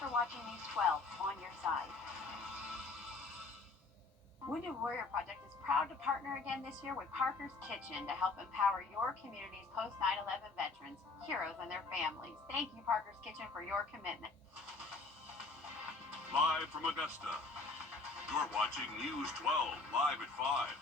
for watching News 12 on your side. Wounded Warrior Project is proud to partner again this year with Parker's Kitchen to help empower your community's post 9/11 veterans, heroes, and their families. Thank you, Parker's Kitchen, for your commitment. Live from Augusta, you're watching News 12 live at 5.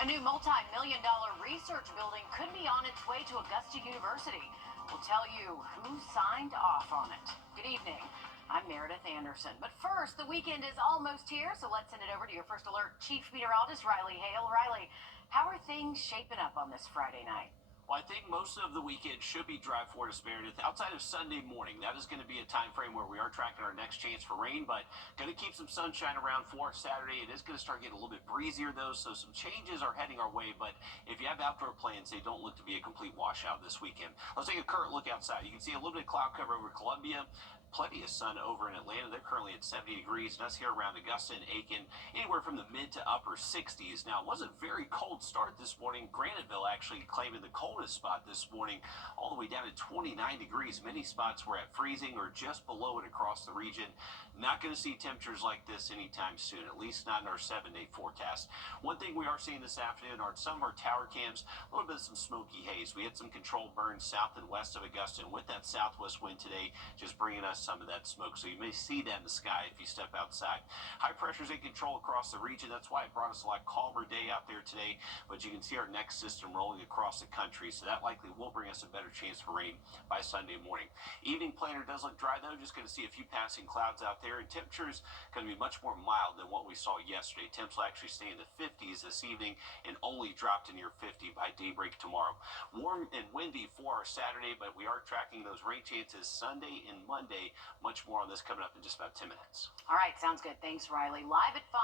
A new multi-million-dollar research building could be on its way to Augusta University. We'll tell you who signed off on it. Good evening. I'm Meredith Anderson. But first, the weekend is almost here, so let's send it over to your First Alert Chief Meteorologist, Riley Hale. Riley, how are things shaping up on this Friday night? Well, I think most of the weekend should be dry for us, Meredith. Outside of Sunday morning, that is going to be a time frame where we are tracking our next chance for rain, but going to keep some sunshine around for Saturday. It is going to start getting a little bit breezier, though, so some changes are heading our way. But if you have outdoor plans, they don't look to be a complete washout this weekend. Let's take a current look outside. You can see a little bit of cloud cover over Columbia. Plenty of sun over in Atlanta. They're currently at 70 degrees, and us here around Augusta and Aiken, anywhere from the mid to upper 60s. Now, it was a very cold start this morning. Graniteville actually claiming the coldest spot this morning, all the way down to 29 degrees. Many spots were at freezing or just below it across the region. Not going to see temperatures like this anytime soon, at least not in our 7-day forecast. One thing we are seeing this afternoon are some of our tower cams, a little bit of some smoky haze. We had some controlled burns south and west of Augusta, and with that southwest wind today, just bringing us some of that smoke. So you may see that in the sky if you step outside. High pressure's in control across the region. That's why it brought us a lot calmer day out there today. But you can see our next system rolling across the country. So that likely will bring us a better chance for rain by Sunday morning. Evening planner does look dry, though. Just going to see a few passing clouds out there. And temperatures going to be much more mild than what we saw yesterday. Temps will actually stay in the 50s this evening and only drop to near 50 by daybreak tomorrow. Warm and windy for our Saturday, but we are tracking those rain chances Sunday and Monday. Much more on this coming up in just about 10 minutes. All right, sounds good. Thanks, Riley. Live at 5,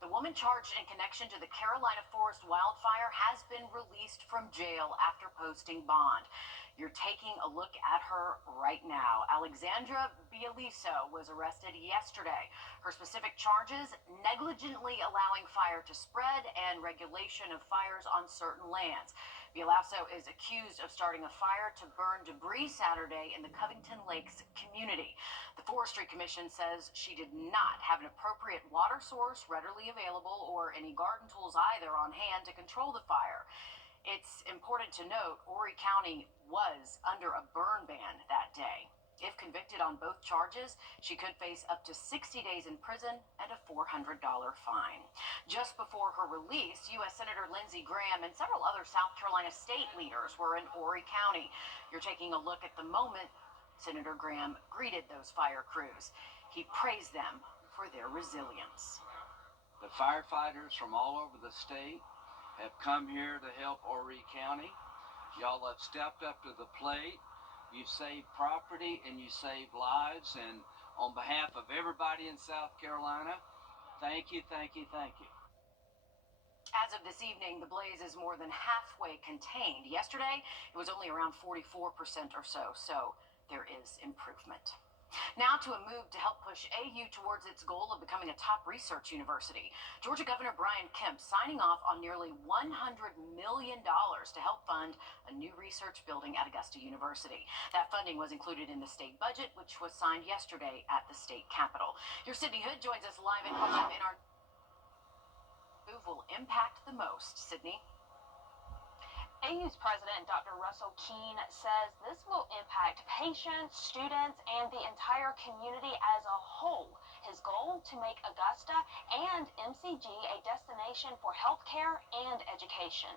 the woman charged in connection to the Carolina Forest wildfire has been released from jail after posting bond. You're taking a look at her right now. Alexandra Bialiso was arrested yesterday. Her specific charges: negligently allowing fire to spread and regulation of fires on certain lands. Bialiso is accused of starting a fire to burn debris Saturday in the Covington Lakes community. The Forestry Commission says she did not have an appropriate water source readily available or any garden tools either on hand to control the fire. It's important to note Horry County was under a burn ban that day. If convicted on both charges, she could face up to 60 days in prison and a $400 fine. Just before her release, U.S. Senator Lindsey Graham and several other South Carolina state leaders were in Horry County. You're taking a look at the moment Senator Graham greeted those fire crews. He praised them for their resilience. The firefighters from all over the state have come here to help Horry County. Y'all have stepped up to the plate. You saved property and you saved lives. And on behalf of everybody in South Carolina, thank you, thank you, thank you. As of this evening, the blaze is more than halfway contained. Yesterday, it was only around 44% or so, so there is improvement. Now to a move to help push AU towards its goal of becoming a top research university. Georgia Governor Brian Kemp signing off on nearly $100 million to help fund a new research building at Augusta University. That funding was included in the state budget, which was signed yesterday at the state capitol. Your Sydney Hood joins us live at home in our move will impact the most. Sydney. AU's president, Dr. Russell Keene, says this will impact patients, students, and the entire community as a whole. His goal: to make Augusta and MCG a destination for healthcare and education.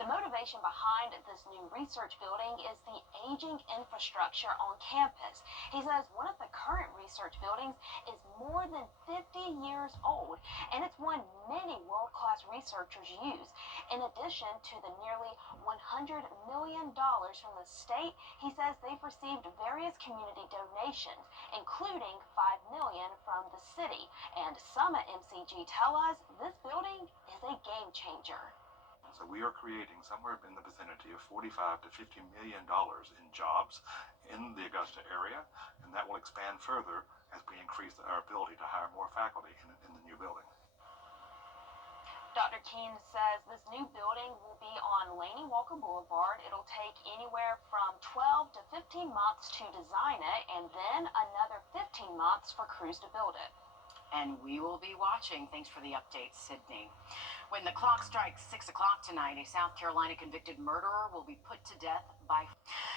The motivation behind this new research building is the aging infrastructure on campus. He says one of the current research buildings is more than 50 years old, and it's one many world-class researchers use. In addition to the nearly $100 million from the state, he says they've received various community donations, including $5 million from the city. And some at MCG tell us this building is a game changer. So we are creating somewhere in the vicinity of $45 to $50 million in jobs in the Augusta area, and that will expand further as we increase our ability to hire more faculty in the new building. Dr. Keene says this new building will be on Laney Willie Walker Boulevard. It'll take anywhere from 12 to 15 months to design it, and then another 15 months for crews to build it. And we will be watching. Thanks for the update, Sydney. When the clock strikes 6 o'clock tonight, a South Carolina convicted murderer will be put to death by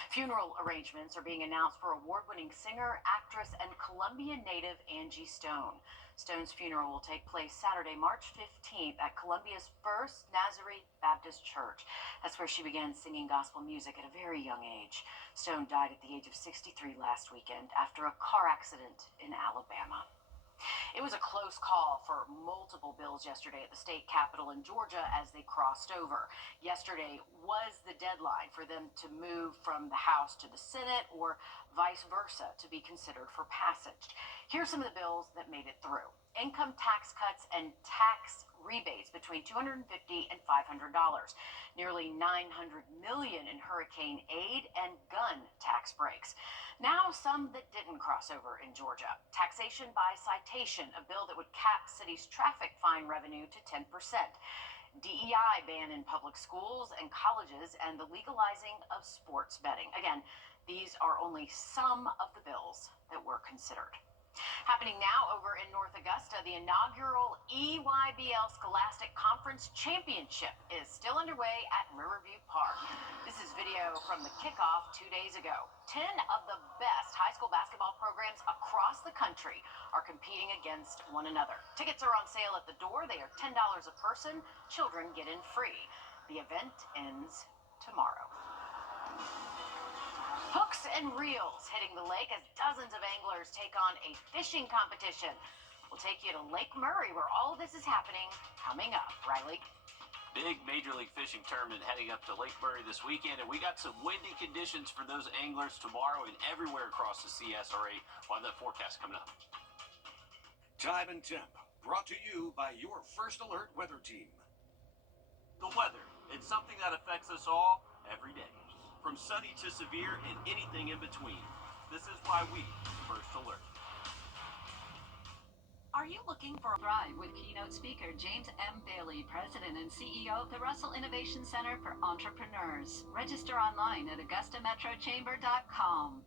funeral arrangements are being announced for award-winning singer, actress, and Columbia native Angie Stone. Stone's funeral will take place Saturday, March 15th at Columbia's First Nazarene Baptist Church. That's where she began singing gospel music at a very young age. Stone died at the age of 63 last weekend after a car accident in Alabama. It was a close call for multiple bills yesterday at the state capitol in Georgia as they crossed over. Yesterday was the deadline for them to move from the House to the Senate or vice versa to be considered for passage. Here's some of the bills that made it through. Income tax cuts and tax rebates between $250 and $500. Nearly $900 million in hurricane aid and gun tax breaks. Now some that didn't cross over in Georgia. Taxation by citation, a bill that would cap cities' traffic fine revenue to 10%. DEI ban in public schools and colleges, and the legalizing of sports betting. Again, these are only some of the bills that were considered. Happening now over in North Augusta, the inaugural EYBL Scholastic Conference Championship is still underway at Riverview Park. This is video from the kickoff 2 days ago. 10 of the best high school basketball programs across the country are competing against one another. Tickets are on sale at the door. They are $10 a person. Children get in free. The event ends tomorrow. Hooks and reels hitting the lake as dozens of anglers take on a fishing competition. We'll take you to Lake Murray where all of this is happening coming up. Riley? Big Major League Fishing tournament heading up to Lake Murray this weekend, and we got some windy conditions for those anglers tomorrow and everywhere across the CSRA. We'll have that forecast coming up. Time and temp, brought to you by your First Alert weather team. The weather, it's something that affects us all every day. From sunny to severe and anything in between. This is why we First Alert. Are you looking for a Thrive with keynote speaker James M. Bailey, President and CEO of the Russell Innovation Center for Entrepreneurs? Register online at AugustaMetroChamber.com.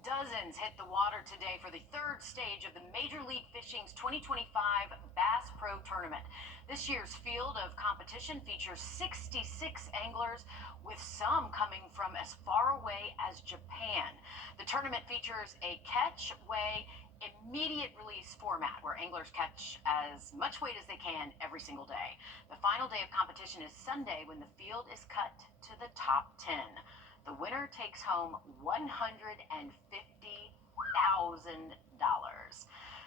Dozens hit the water today for the third stage of the Major League Fishing's 2025 Bass Pro Tournament. This year's field of competition features 66 anglers, with some coming from as far away as Japan. The tournament features a catch, weigh, immediate release format where anglers catch as much weight as they can every single day. The final day of competition is Sunday when the field is cut to the top 10. The winner takes home $150,000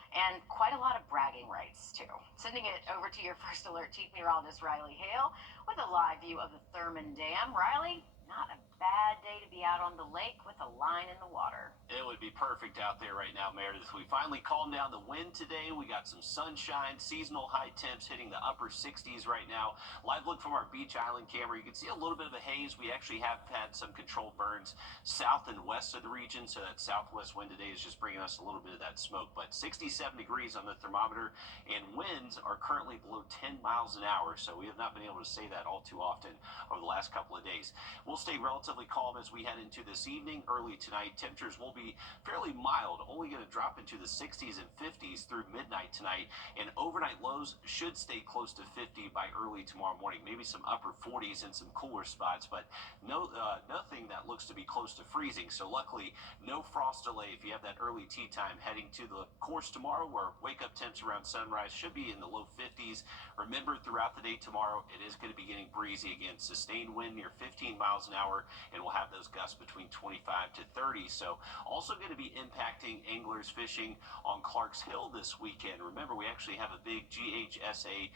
and quite a lot of bragging rights too. Sending it over to your First Alert Chief Meteorologist Riley Hale with a live view of the Thurman Dam. Riley, not a bad day to be out on the lake with a line in the water. It would be perfect out there right now, Meredith. We finally calmed down the wind today. We got some sunshine, seasonal high temps hitting the upper 60s right now. Live look from our Beach Island camera. You can see a little bit of a haze. We actually have had some controlled burns south and west of the region, so that southwest wind today is just bringing us a little bit of that smoke. But 67 degrees on the thermometer, and winds are currently below 10 miles an hour, so we have not been able to say that all too often over the last couple of days. We'll stay relatively calm as we head into this evening. Early tonight, temperatures will be fairly mild, only going to drop into the 60s and 50s through midnight tonight, and overnight lows should stay close to 50 by early tomorrow morning. Maybe some upper 40s in some cooler spots, but nothing that looks to be close to freezing. So luckily, no frost delay if you have that early tea time heading to the course tomorrow, where wake-up temps around sunrise should be in the low 50s. Remember, throughout the day tomorrow, it is going to be getting breezy again. Sustained wind near 15 miles an hour, and we'll have those gusts between 25 to 30. So also going to be impacting anglers fishing on Clark's Hill this weekend. Remember, we actually have a big GHSA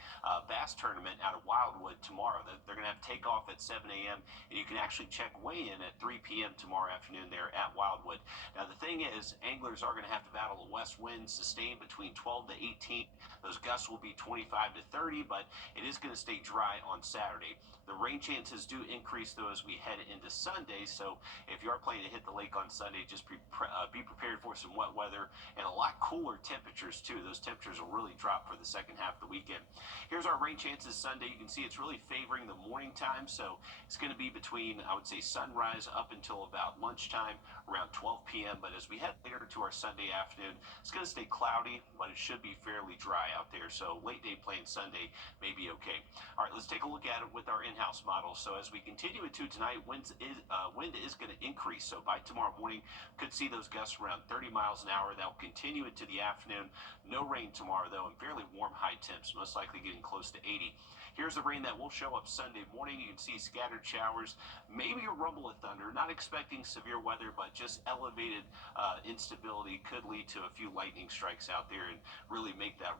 bass tournament out of Wildwood tomorrow. They're going to have takeoff at 7 a.m. and you can actually check weigh-in at 3 p.m. tomorrow afternoon there at Wildwood. Now, the thing is, anglers are going to have to battle a west wind sustained between 12 to 18. Those gusts will be 25 to 30, but it is going to stay dry on Saturday. The rain chances do increase, though, as we head into Sunday. So if you are planning to hit the lake on Sunday, just be prepared for some wet weather and a lot cooler temperatures too. Those temperatures will really drop for the second half of the weekend. Here's our rain chances Sunday. You can see it's really favoring the morning time, so it's going to be between, I would say, sunrise up until about lunchtime, around 12 p.m. But as we head later to our Sunday afternoon, it's going to stay cloudy, but it should be fairly dry out there. So late day playing Sunday may be okay. All right, let's take a look at it with our in-house model. So as we continue into tonight, wind is going to increase. So by tomorrow morning, could see those gusts around 30 miles an hour. That will continue into the afternoon. No rain tomorrow, though, and fairly warm high temps, most likely getting close to 80. Here's the rain that will show up Sunday morning. You can see scattered showers, maybe a rumble of thunder. Not expecting severe weather, but just elevated instability could lead to a few lightning strikes out there and really make that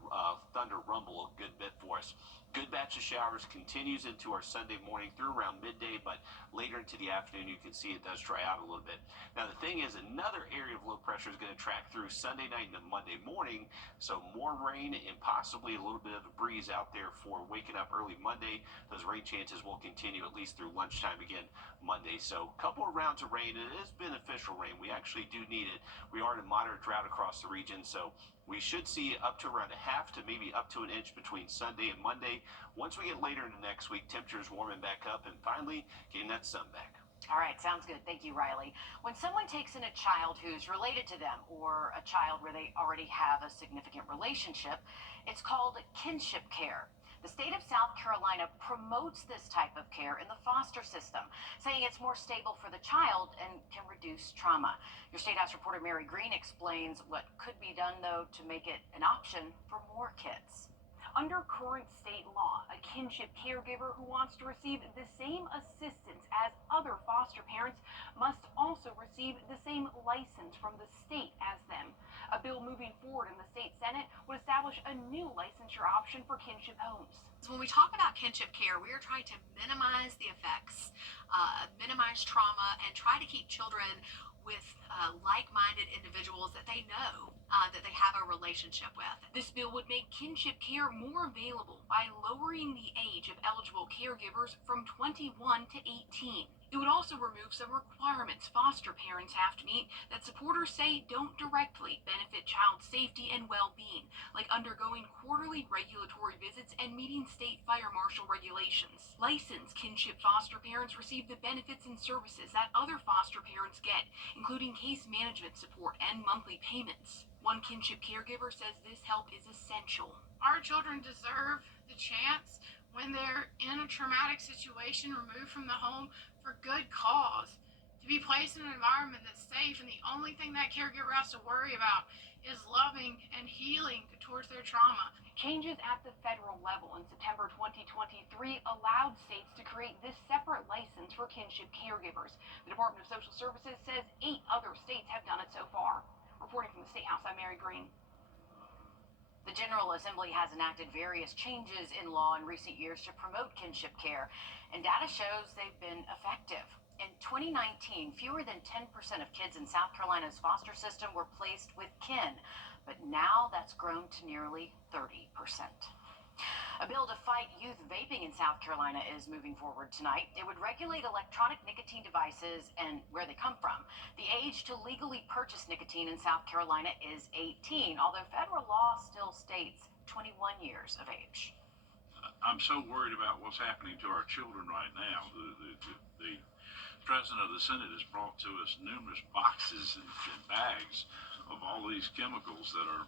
thunder rumble a good bit for us. Good batch of showers continues into our Sunday morning through around midday, but later into the afternoon you can see it does dry out a little bit. Now the thing is, another area of low pressure is going to track through Sunday night into Monday morning, so more rain and possibly a little bit of a breeze out there for waking up early Monday. Those rain chances will continue at least through lunchtime again Monday. So a couple of rounds of rain, and it is beneficial rain. We actually do need it. We are in a moderate drought across the region, so we should see up to around a half to maybe up to an inch between Sunday and Monday. Once we get later into next week, temperatures warming back up and finally getting that sun back. All right, sounds good. Thank you, Riley. When someone takes in a child who's related to them or a child where they already have a significant relationship, it's called kinship care. The state of South Carolina promotes this type of care in the foster system, saying it's more stable for the child and can reduce trauma. Your State House reporter Mary Green explains what could be done, though, to make it an option for more kids. Under current state law, a kinship caregiver who wants to receive the same assistance as other foster parents must also receive the same license from the state as them. A bill moving forward in the state Senate would establish a new licensure option for kinship homes. When we talk about kinship care, we are trying to minimize the effects, minimize trauma, and try to keep children with like-minded individuals that they know that they have a relationship with. This bill would make kinship care more available by lowering the age of eligible caregivers from 21 to 18. It would also remove some requirements foster parents have to meet that supporters say don't directly benefit child safety and well-being, like undergoing quarterly regulatory visits and meeting state fire marshal regulations. Licensed kinship foster parents receive the benefits and services that other foster parents get, including case management support and monthly payments. One kinship caregiver says this help is essential. Our children deserve the chance, when they're in a traumatic situation, removed from the home for good cause, to be placed in an environment that's safe, and the only thing that caregiver has to worry about is loving and healing towards their trauma. Changes at the federal level in September 2023 allowed states to create this separate license for kinship caregivers. The Department of Social Services says 8 other states have done it so far. Reporting from the State House, I'm Mary Green. The General Assembly has enacted various changes in law in recent years to promote kinship care, and data shows they've been effective. In 2019, fewer than 10% of kids in South Carolina's foster system were placed with kin, but now that's grown to nearly 30%. A bill to fight youth vaping in South Carolina is moving forward tonight. It would regulate electronic nicotine devices and where they come from. The age to legally purchase nicotine in South Carolina is 18, although federal law still states 21 years of age. I'm so worried about what's happening to our children right now. The president of the Senate has brought to us numerous boxes and bags of all these chemicals that are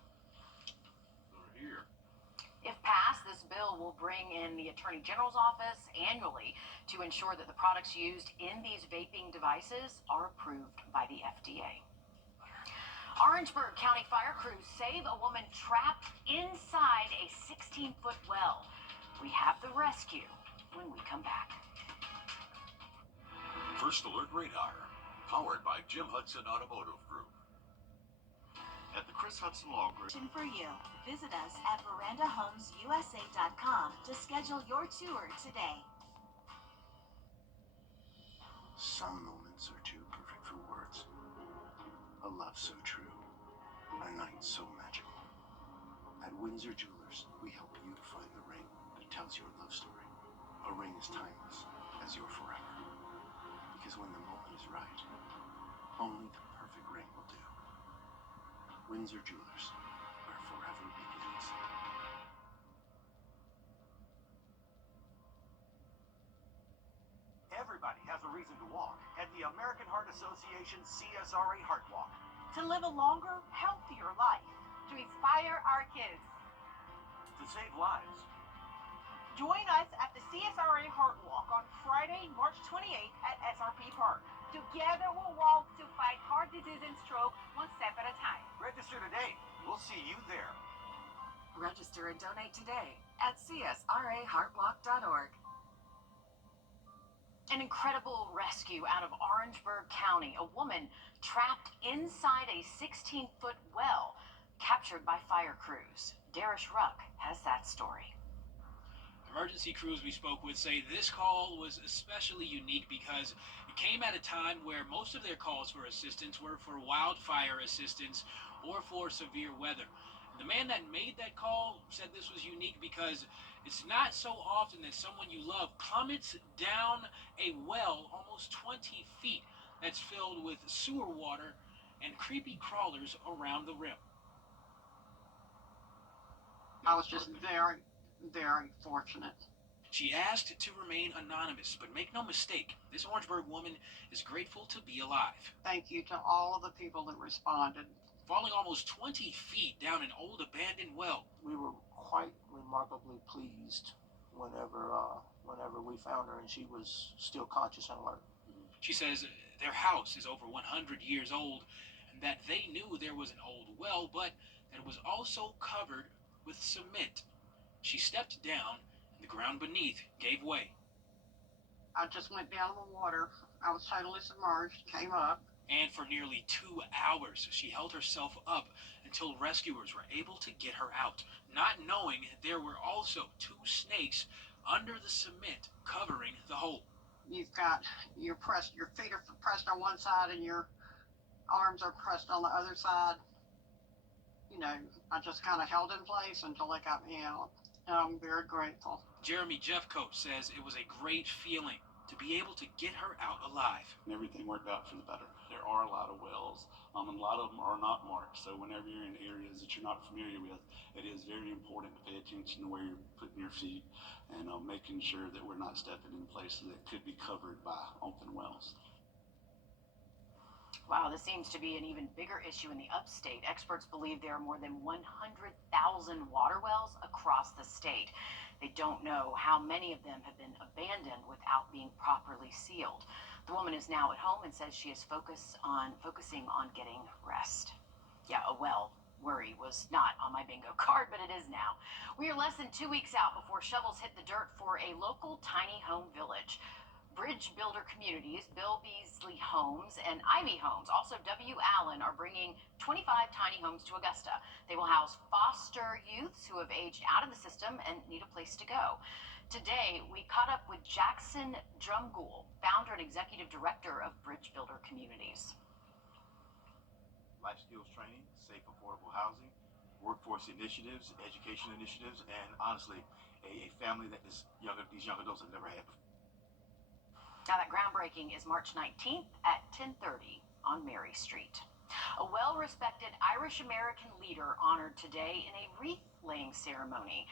here. If passed, this bill will bring in the Attorney General's office annually to ensure that the products used in these vaping devices are approved by the FDA. Orangeburg County fire crews save a woman trapped inside a 16-foot well. We have the rescue when we come back. First Alert Radar, powered by Jim Hudson Automotive Group. At the Chris Hudson Law Group. For you, visit us at VerandaHomesUSA.com to schedule your tour today. Some moments are too perfect for words. A love so true, a night so magical. At Windsor Jewelers, we help you find the ring that tells your love story. A ring as timeless as your forever. Only the perfect ring will do. Windsor Jewelers, where forever begins. Everybody has a reason to walk at the American Heart Association CSRA Heart Walk. To live a longer, healthier life. To inspire our kids. To save lives. Join us at the CSRA Heart Walk on Friday, March 28th at SRP Park. Together we'll walk to fight heart disease and stroke one step at a time. Register today. We'll see you there. Register and donate today at csraheartwalk.org. An incredible rescue out of Orangeburg County. A woman trapped inside a 16-foot well, captured by fire crews. Darish Ruck has that story. Emergency crews we spoke with say this call was especially unique because it came at a time where most of their calls for assistance were for wildfire assistance or for severe weather. The man that made that call said this was unique because it's not so often that someone you love plummets down a well almost 20 feet that's filled with sewer water and creepy crawlers around the rim. I was just very, very fortunate. She asked to remain anonymous, but make no mistake, this Orangeburg woman is grateful to be alive. Thank you to all of the people that responded. Falling almost 20 feet down an old abandoned well. We were quite remarkably pleased whenever we found her and she was still conscious and alert. She says their house is over 100 years old and that they knew there was an old well, but that it was also covered with cement. She stepped down and the ground beneath gave way. I just went down in the water. I was totally submerged, came up. And for nearly 2 hours, she held herself up until rescuers were able to get her out, not knowing there were also 2 snakes under the cement covering the hole. You've got, your feet are pressed on one side and your arms are pressed on the other side. You know, I just kind of held in place until they got me out. And I'm very grateful. Jeremy Jeffcoat says it was a great feeling to be able to get her out alive. And everything worked out for the better. There are a lot of wells, and a lot of them are not marked. So whenever you're in areas that you're not familiar with, it is very important to pay attention to where you're putting your feet and making sure that we're not stepping in places that could be covered by open wells. Wow, this seems to be an even bigger issue in the upstate. Experts believe there are more than 100,000 water wells across the state. They don't know how many of them have been abandoned without being properly sealed. The woman is now at home and says she is focusing on getting rest. Yeah, a well worry was not on my bingo card, but it is now. We are less than 2 weeks out before shovels hit the dirt for a local tiny home village. Bridge Builder Communities, Bill Beasley Homes, and Ivy Homes, also W. Allen, are bringing 25 tiny homes to Augusta. They will house foster youths who have aged out of the system and need a place to go. Today, we caught up with Jackson Drumgoole, founder and executive director of Bridge Builder Communities. Life skills training, safe, affordable housing, workforce initiatives, education initiatives, and honestly, a family that these young adults have never had before. Now that groundbreaking is March 19th at 10:30 on Mary Street. A well-respected Irish-American leader honored today in a wreath-laying ceremony.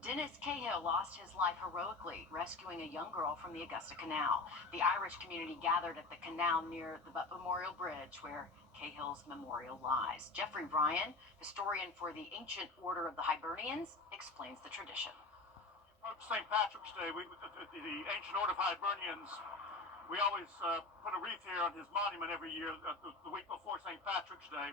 Dennis Cahill lost his life heroically, rescuing a young girl from the Augusta Canal. The Irish community gathered at the canal near the Butt Memorial Bridge, where Cahill's memorial lies. Jeffrey Bryan, historian for the Ancient Order of the Hibernians, explains the tradition. St. Patrick's Day, the Ancient Order of Hibernians, we always put a wreath here on his monument every year, the week before St. Patrick's Day.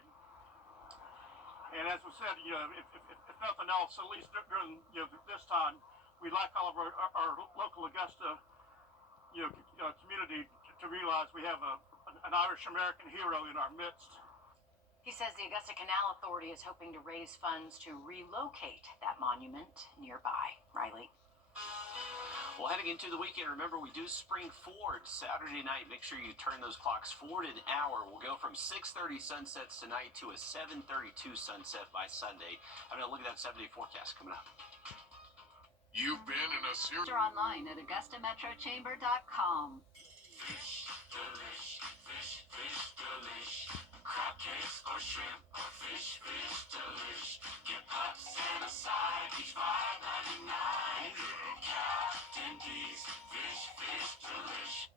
And as we said, if nothing else, at least during this time, we'd like all of our local Augusta community to realize we have an Irish-American hero in our midst. He says the Augusta Canal Authority is hoping to raise funds to relocate that monument nearby. Riley. Well, heading into the weekend, remember we do spring forward Saturday night. Make sure you turn those clocks forward an hour. We'll go from 6:30 sunsets tonight to a 7:32 sunset by Sunday. I'm going to look at that 7-day forecast coming up. You've been in a series. Online at AugustaMetroChamber.com. Fish, delish, fish, fish, delish. or shrimp or fish, fish delish. Get pups and a side, each $5.99. Captain D's fish, fish delish.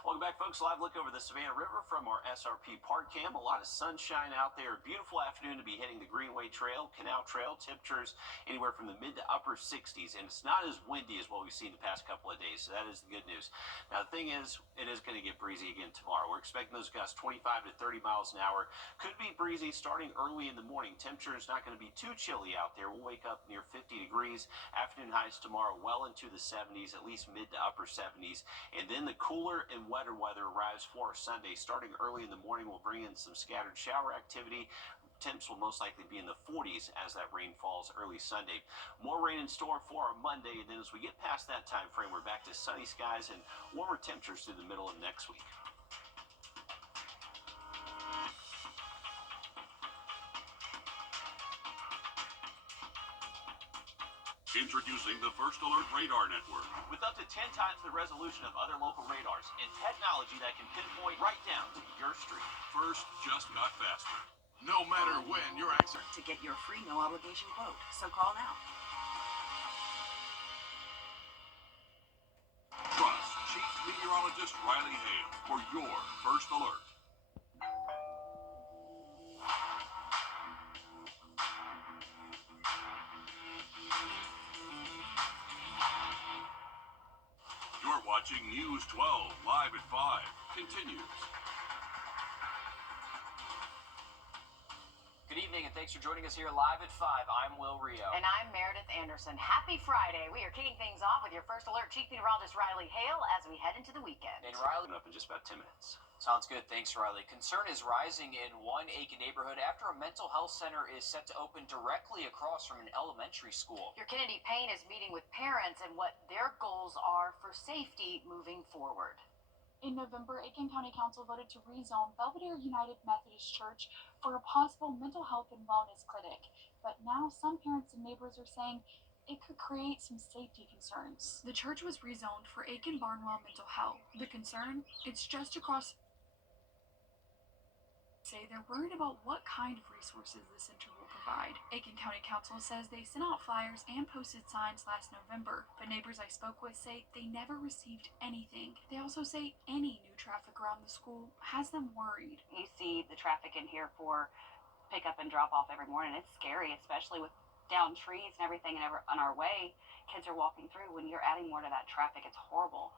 Welcome back, folks. Live look over the Savannah River from our SRP Park Cam. A lot of sunshine out there. Beautiful afternoon to be hitting the Greenway Trail, Canal Trail. Temperatures anywhere from the mid to upper 60s, and it's not as windy as what we've seen the past couple of days, so that is the good news. Now, the thing is, it is going to get breezy again tomorrow. We're expecting those gusts 25 to 30 miles an hour. Could be breezy starting early in the morning. Temperature is not going to be too chilly out there. We'll wake up near 50 degrees. Afternoon highs tomorrow well into the 70s, at least mid to upper 70s, and then the cooler and wetter weather arrives for Sunday. Starting early in the morning, we'll bring in some scattered shower activity. Temps will most likely be in the 40s as that rain falls early Sunday. More rain in store for our Monday, and then as we get past that time frame, we're back to sunny skies and warmer temperatures through the middle of next week. Introducing the First Alert Radar Network. With up to 10 times the resolution of other local radars and technology that can pinpoint right down to your street. First just got faster. No matter when your accident. To get your free no obligation quote. So call now. Trust Chief Meteorologist Riley Hale for your First Alert. You're watching News 12 live at 5. Continues. Good evening, and thanks for joining us here live at 5. I'm Will Rio. And I'm Meredith Anderson. Happy Friday. We are kicking things off with your First Alert Chief Meteorologist Riley Hale as we head into the weekend. And Riley, Up in just about 10 minutes. Sounds good. Thanks, Riley. Concern is rising in one Aiken neighborhood after a mental health center is set to open directly across from an elementary school. Your Kennedy Payne is meeting with parents and what their goals are for safety moving forward. In November, Aiken County Council voted to rezone Belvedere United Methodist Church for a possible mental health and wellness clinic. But now some parents and neighbors are saying it could create some safety concerns. The church was rezoned for Aiken Barnwell Mental Health. The concern? It's just across. Say they're worried about what kind of resources the center will provide. Aiken County Council says they sent out flyers and posted signs last November, but neighbors I spoke with say they never received anything. They also say any new traffic around the school has them worried. You see the traffic in here for pick up and drop off every morning. It's scary, especially with down trees and everything on our way. Kids are walking through. When you're adding more to that traffic, it's horrible.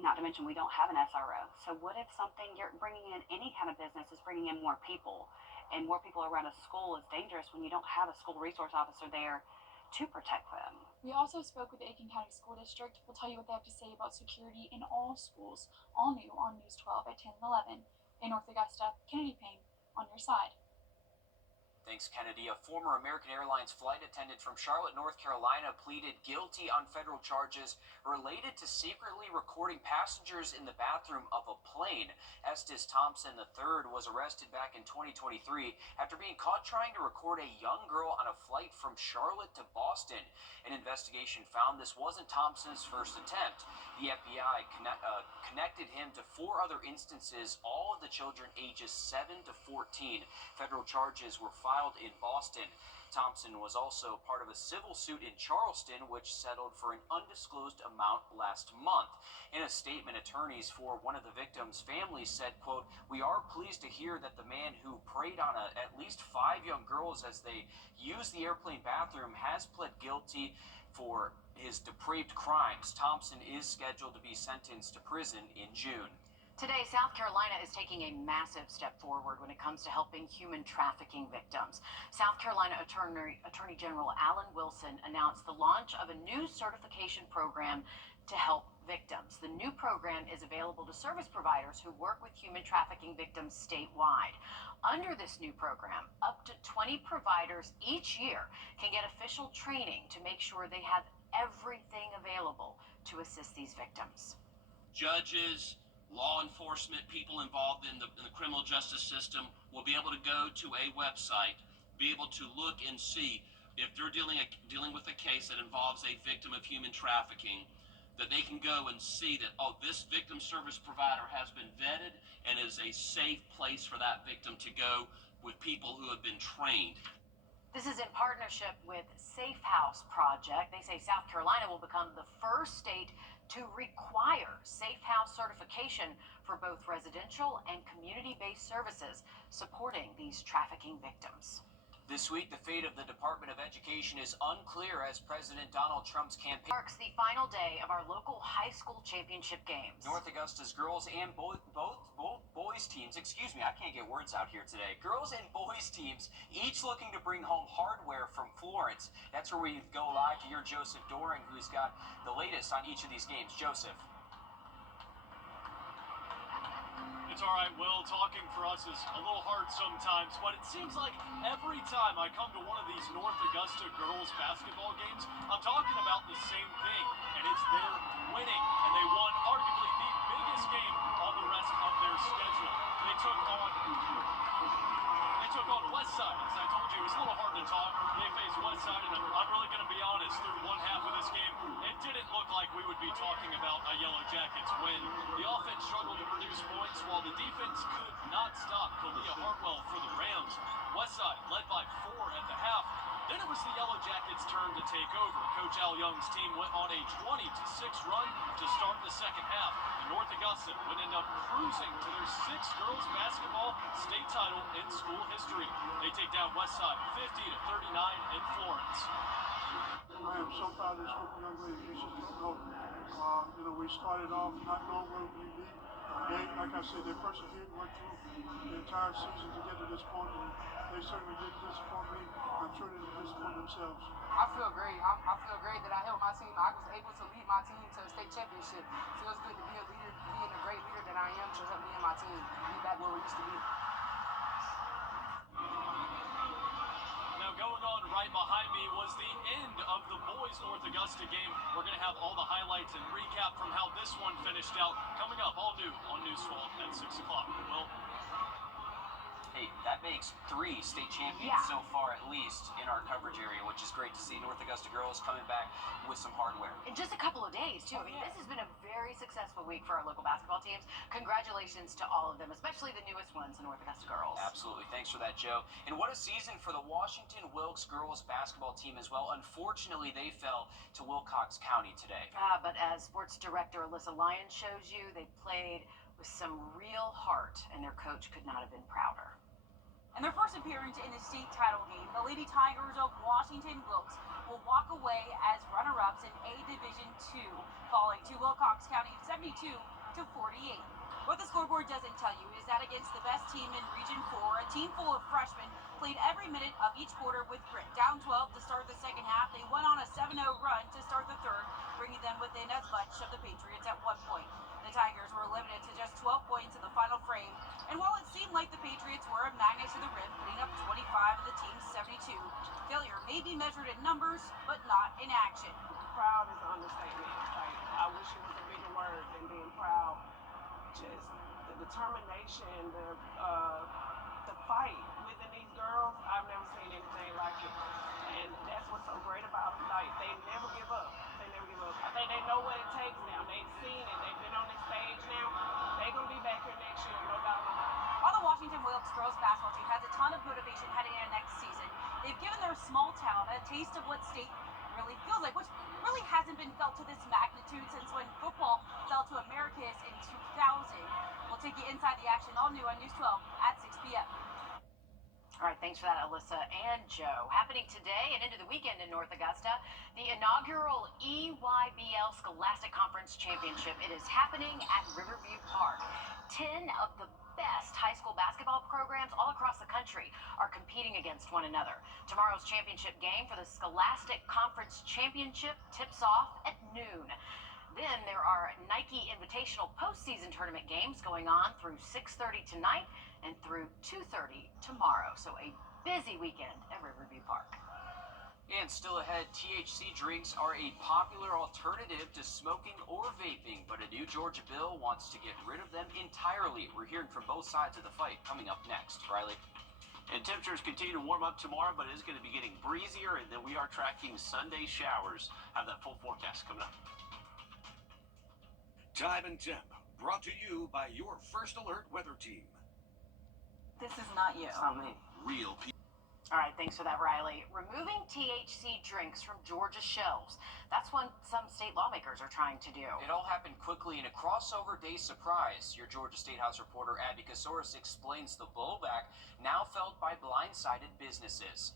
Not to mention we don't have an SRO. So what if something you're bringing in, any kind of business is bringing in more people, and more people around a school is dangerous when you don't have a school resource officer there to protect them. We also spoke with the Aiken County School District. We'll tell you what they have to say about security in all schools. All new on News 12 at 10 and 11. In North Augusta, Kennedy Payne on your side. Thanks, Kennedy. A former American Airlines flight attendant from Charlotte, North Carolina, pleaded guilty on federal charges related to secretly recording passengers in the bathroom of a plane. Estes Thompson III was arrested back in 2023 after being caught trying to record a young girl on a flight from Charlotte to Boston. An investigation found this wasn't Thompson's first attempt. The FBI connected him to 4 other instances, all of the children ages 7 to 14. Federal charges were filed in Boston. Thompson was also part of a civil suit in Charleston, which settled for an undisclosed amount last month. In a statement, attorneys for one of the victims' families said, quote, "We are pleased to hear that the man who preyed on at least 5 young girls as they used the airplane bathroom has pled guilty for his depraved crimes." Thompson is scheduled to be sentenced to prison in June. Today, South Carolina is taking a massive step forward when it comes to helping human trafficking victims. South Carolina Attorney General Alan Wilson announced the launch of a new certification program to help victims. The new program is available to service providers who work with human trafficking victims statewide. Under this new program, up to 20 providers each year can get official training to make sure they have everything available to assist these victims. Judges, law enforcement, people involved in the criminal justice system will be able to go to a website, be able to look and see if they're dealing with a case that involves a victim of human trafficking, that they can go and see that, oh, this victim service provider has been vetted and is a safe place for that victim to go with people who have been trained. This is in partnership with Safe House Project. They say South Carolina will become the first state to require Safe House certification for both residential and community-based services supporting these trafficking victims. This week, the fate of the Department of Education is unclear as President Donald Trump's campaign Marks the final day of our local high school championship games. North Augusta's girls and both boys teams, excuse me, I can't get words out here today. Girls and boys teams each looking to bring home hardware from Florence. That's where we go live to your Joseph Doring, who's got the latest on each of these games. Joseph. It's all right, Will. Talking for us is a little hard sometimes, but it seems like every time I come to one of these North Augusta girls basketball games, I'm talking about the same thing, and it's they're winning, and they won arguably the biggest game on the rest of their schedule. They took on Westside. As I told you, it was a little hard to talk. They faced Westside, and I'm really going to be honest, through one half of this game, it didn't look like we would be talking about a Yellow Jackets win. The offense struggled to produce points, while the defense could not stop Kalia Hartwell for the Rams. Westside led by 4 at the half. Then it was the Yellow Jackets' turn to take over. Coach Al Young's team went on a 20-6 run to start the second half. And North Augusta would end up cruising to their 6th girls basketball state title in school history. They take down Westside 50-39 in Florence. I am so proud of this group of young ladies. You just don't know. We started off not knowing where we'd be. Like I said, they persevered, worked through the entire season to get to this point, and they certainly did disappoint me. I'm sure they did disappoint themselves. I feel great. I feel great that I helped my team. I was able to lead my team to a state championship. Feels good to be a leader, being a great leader that I am, to help me and my team be back where we used to be. Now going on right behind me was the end of the boys North Augusta game. We're going to have all the highlights and recap from how this one finished out coming up all new on News 12 at 6 o'clock. Well, Hey, that makes 3 state champions so far, at least, in our coverage area, which is great to see. North Augusta girls coming back with some hardware. In just a couple of days, too. I mean, this has been a very successful week for our local basketball teams. Congratulations to all of them, especially the newest ones, the North Augusta girls. Absolutely. Thanks for that, Joe. And what a season for the Washington Wilkes girls basketball team as well. Unfortunately, they fell to Wilcox County today. But as sports director Alyssa Lyons shows you, they played with some real heart, and their coach could not have been prouder. In their first appearance in the state title game, the Lady Tigers of Washington Wilkes will walk away as runner-ups in A Division II, falling to Wilcox County 72-48. What the scoreboard doesn't tell you is that against the best team in Region 4, a team full of freshmen played every minute of each quarter with grit. Down 12 to start the second half, they went on a 7-0 run to start the third, bringing them within as much of the Patriots at one point. The Tigers were limited to just 12 points in the final frame, and while it seemed like the Patriots were a magnet to the rim, putting up 25 of the team's 72, failure may be measured in numbers, but not in action. Proud is an understatement. Like, I wish it was a bigger word than being proud. Just the determination, the fight within these girls, I've never seen anything like it. And that's what's so great about them. Like, they never give up. They never give up. I think they know what it takes now. They've seen it. They've been on this stage now. They're going to be back here next year, no doubt in my mind. While the Washington Wilkes girls basketball team has a ton of motivation heading into next season, they've given their small town a taste of what state really feels like, which really hasn't been felt to this magnitude since when football fell to Americus in 2000. We'll take you inside the action, all new on News 12 at 6 p.m. All right, thanks for that, Alyssa and Joe. Happening today and into the weekend in North Augusta, the inaugural EYBL Scholastic Conference Championship. It is happening at Riverview Park. 10 of the best high school basketball programs all across the country are competing against one another. Tomorrow's championship game for the Scholastic Conference Championship tips off at noon. Then there are Nike Invitational postseason tournament games going on through 6:30 tonight and through 2:30 tomorrow. So a busy weekend at Riverview Park. And still ahead, THC drinks are a popular alternative to smoking or vaping, but a new Georgia bill wants to get rid of them entirely. We're hearing from both sides of the fight coming up next. Riley? And temperatures continue to warm up tomorrow, but it is going to be getting breezier, and then we are tracking Sunday showers. Have that full forecast coming up. Time and temp, brought to you by your First Alert weather team. This is not you. It's not me. Real people. All right, thanks for that, Riley. Removing THC drinks from Georgia shelves. That's what some state lawmakers are trying to do. It all happened quickly in a crossover day surprise. Your Georgia State House reporter Abby Kasoris explains the blowback now felt by blindsided businesses.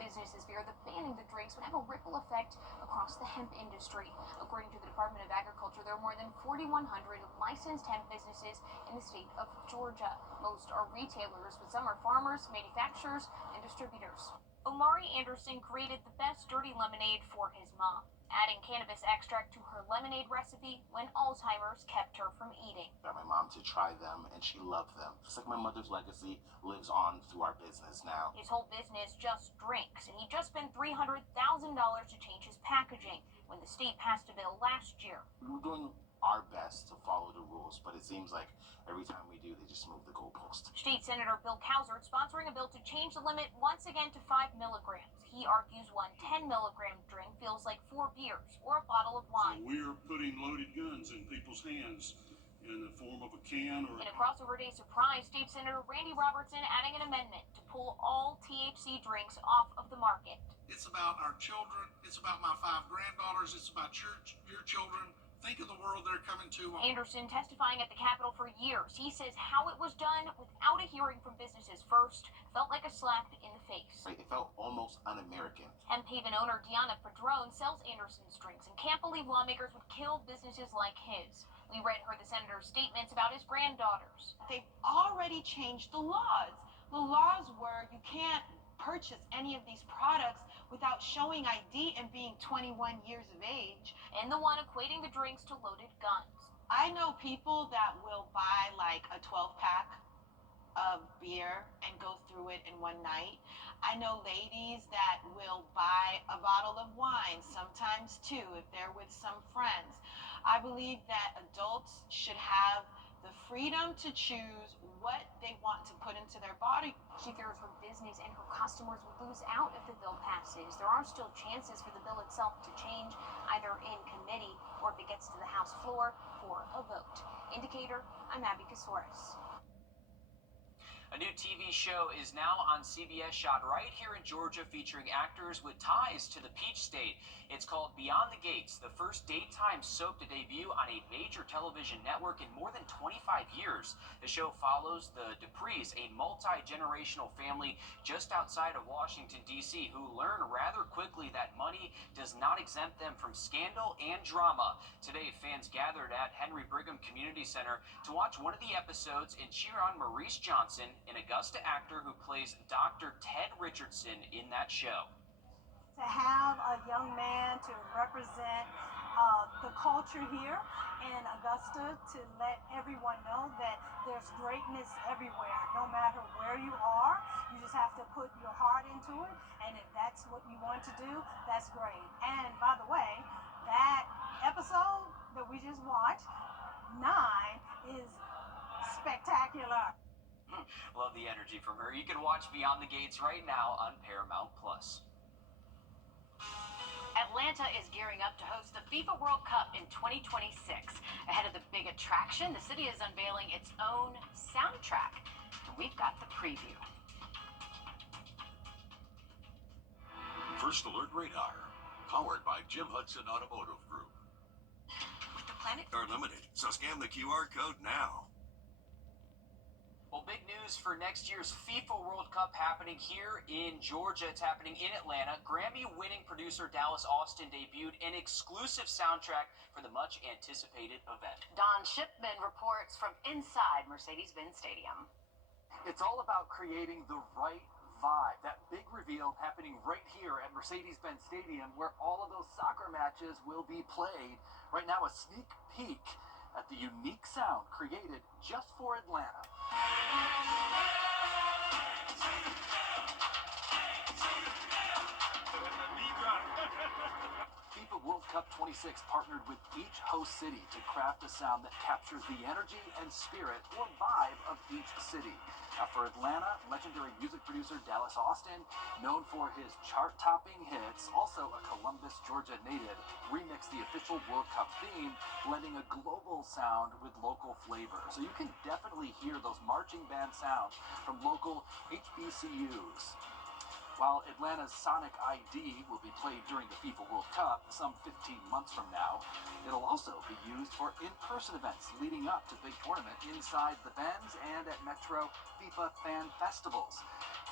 Businesses fear that banning the drinks would have a ripple effect across the hemp industry. According to the Department of Agriculture, there are more than 4,100 licensed hemp businesses in the state of Georgia. Most are retailers, but some are farmers, manufacturers, and distributors. Omari Anderson created the best dirty lemonade for his mom, adding cannabis extract to her lemonade recipe when Alzheimer's kept her from eating. Got my mom to try them, and she loved them. It's like my mother's legacy lives on through our business now. His whole business just drinks, and he just spent $300,000 to change his packaging when the state passed a bill last year. We were doing our best to follow the rules, but it seems like every time we do, they just move the goalpost. State Senator Bill Cowsert sponsoring a bill to change the limit once again to 5 milligrams. He argues one 10-milligram drink feels like 4 beers or a bottle of wine. So we're putting loaded guns in people's hands in the form of a can or... In a crossover day surprise, State Senator Randy Robertson adding an amendment to pull all THC drinks off of the market. It's about our children. It's about my 5 granddaughters. It's about your children. Think of the world they're coming to. Anderson testifying at the Capitol for years. He says how it was done without a hearing from businesses first felt like a slap in the face. It felt almost un-American. Hemp Haven owner Deanna Padron sells Anderson's drinks and can't believe lawmakers would kill businesses like his. We read her the senator's statements about his granddaughters. They've already changed the laws. The laws were you can't purchase any of these products without showing ID and being 21 years of age. And the one equating the drinks to loaded guns. I know people that will buy like a 12-pack of beer and go through it in one night. I know ladies that will buy a bottle of wine, sometimes 2 if they're with some friends. I believe that adults should have the freedom to choose what they want to put into their body. She fears her business and her customers will lose out if the bill passes. There are still chances for the bill itself to change, either in committee or if it gets to the House floor for a vote. Indicator, I'm Abby Kasoris. A new TV show is now on CBS, shot right here in Georgia, featuring actors with ties to the Peach State. It's called Beyond the Gates, the first daytime soap to debut on a major television network in more than 25 years. The show follows the Duprees, a multi-generational family just outside of Washington, D.C., who learn rather quickly that money does not exempt them from scandal and drama. Today, fans gathered at Henry Brigham Community Center to watch one of the episodes and cheer on Maurice Johnson, an Augusta actor who plays Dr. Ted Richardson in that show. To have a young man to represent the culture here in Augusta, to let everyone know that there's greatness everywhere, no matter where you are. You just have to put your heart into it, and if that's what you want to do, that's great. And by the way, that episode that we just watched, 9, is spectacular. Love the energy from her. You can watch Beyond the Gates right now on Paramount+. Atlanta is gearing up to host the FIFA World Cup in 2026. Ahead of the big attraction, the city is unveiling its own soundtrack. And we've got the preview. First Alert Radar, powered by Jim Hudson Automotive Group. With the planet Are limited, so scan the QR code now. Well, big news for next year's FIFA World Cup happening here in Georgia. It's happening in Atlanta. Grammy-winning producer Dallas Austin debuted an exclusive soundtrack for the much-anticipated event. Don Shipman reports from inside Mercedes-Benz Stadium. It's all about creating the right vibe. That big reveal happening right here at Mercedes-Benz Stadium, where all of those soccer matches will be played. Right now, a sneak peek at the unique sound created just for Atlanta. FIFA World Cup 26 partnered with each host city to craft a sound that captures the energy and spirit or vibe of each city. Now for Atlanta, legendary music producer Dallas Austin, known for his chart-topping hits, also a Columbus, Georgia native, remixed the official World Cup theme, blending a global sound with local flavor. So you can definitely hear those marching band sounds from local HBCUs. While Atlanta's Sonic ID will be played during the FIFA World Cup some 15 months from now, it'll also be used for in-person events leading up to the big tournament inside the Benz and at Metro FIFA fan festivals.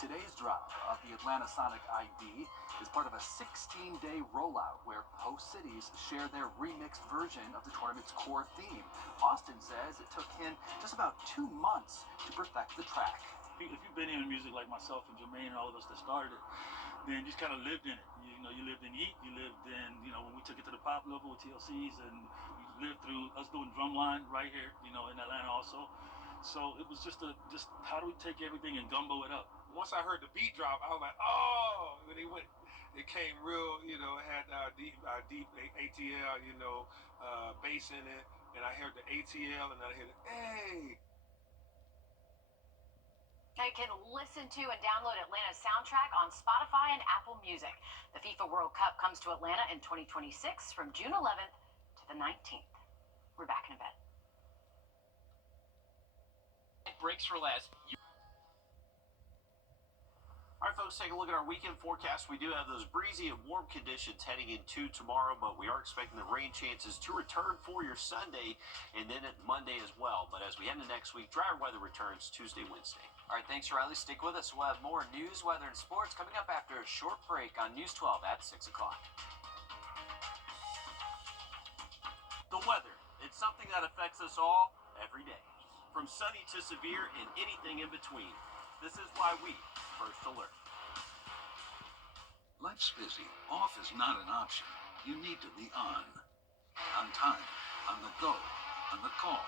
Today's drop of the Atlanta Sonic ID is part of a 16-day rollout where host cities share their remixed version of the tournament's core theme. Austin says it took him just about 2 months to perfect the track. If you've been in music like myself and Jermaine and all of us that started it, then you just kind of lived in it. You lived in Yeet, you lived in, when we took it to the pop level with TLCs, and you lived through us doing Drumline right here, in Atlanta also. So it was just how do we take everything and gumbo it up? Once I heard the beat drop, I was like, oh, when it came real, it had deep ATL, bass in it, and I heard the ATL, and I heard the, hey. Now you can listen to and download Atlanta's soundtrack on Spotify and Apple Music. The FIFA World Cup comes to Atlanta in 2026 from June 11th to the 19th. We're back in a bit. Breaks for less. All right, folks, take a look at our weekend forecast. We do have those breezy and warm conditions heading into tomorrow, but we are expecting the rain chances to return for your Sunday and then at Monday as well. But as we head into next week, drier weather returns Tuesday, Wednesday. All right, thanks, Riley. Stick with us. We'll have more news, weather, and sports coming up after a short break on News 12 at 6 o'clock. The weather, it's something that affects us all every day, from sunny to severe and anything in between. This is why we First Alert. Life's busy. Off is not an option. You need to be on. On time, on the go, on the call,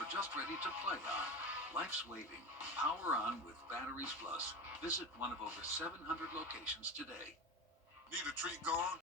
or just ready to play on. Life's waiting. Power on with Batteries Plus. Visit one of over 700 locations today. Need a treat gone?